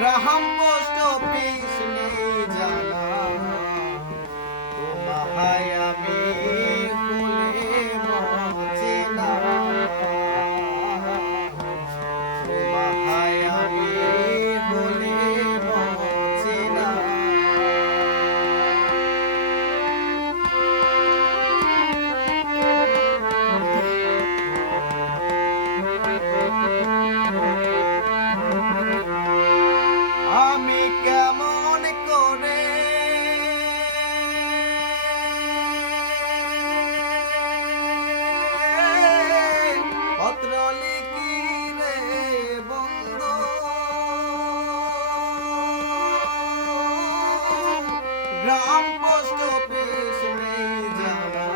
Graham post office নেই জানা, তোমায় আমি ভুলে মরছি না, তোমায় আমি ভুলে মরছি না। আমি কেমন করে পত্র লিখি রে বন্ধু, গ্রাম পোস্ট অফিস নেই জানা,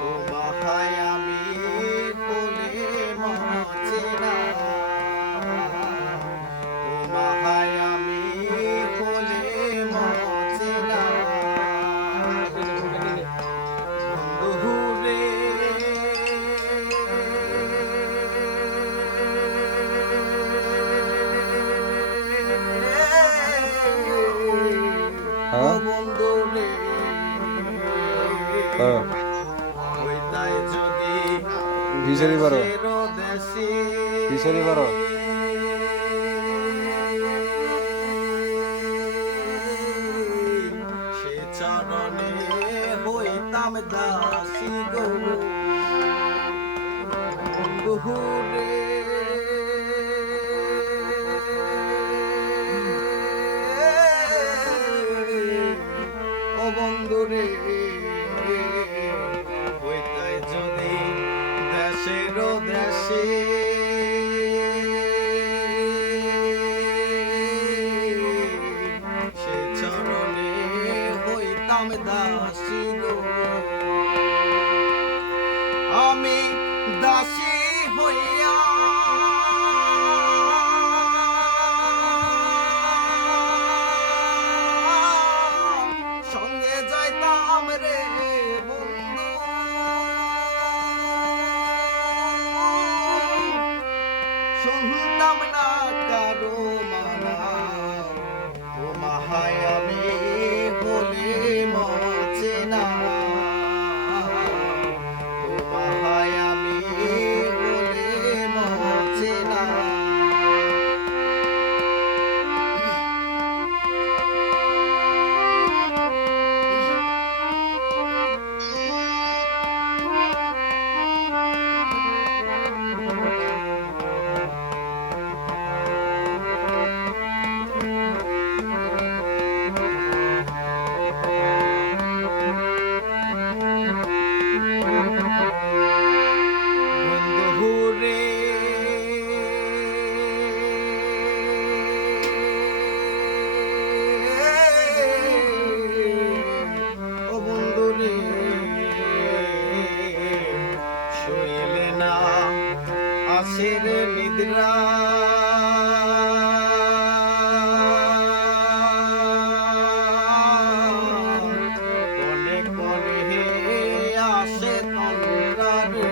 তোমায় আমি ভুলে মরছি না, তোমায় আমি ভুলে মরছি না। বন্ধু রে বন্ধু রে, ওইটাই যদি ভিসারি বারো দেশে ভিসারি বারো সে চরণে হইতাম দাসী গো বন্ধু রে। ও বন্ধু রে, হইতাই যদি দেশের দেশে সে চরণে হইতাম দাসী গো, আমি দাসী হইয়া সঙ্গে যাইতাম রে বন্ধু, শুনতাম না কারো মানা, তোমায় আমি ভুলে মরছি না, তোমায় আমি ভুলে মরছি না। বন্ধু রে ও বন্ধু রে, শুইলে না আসে রে নিদ্রা, কনে কনে আসে তন্দ্রা রে,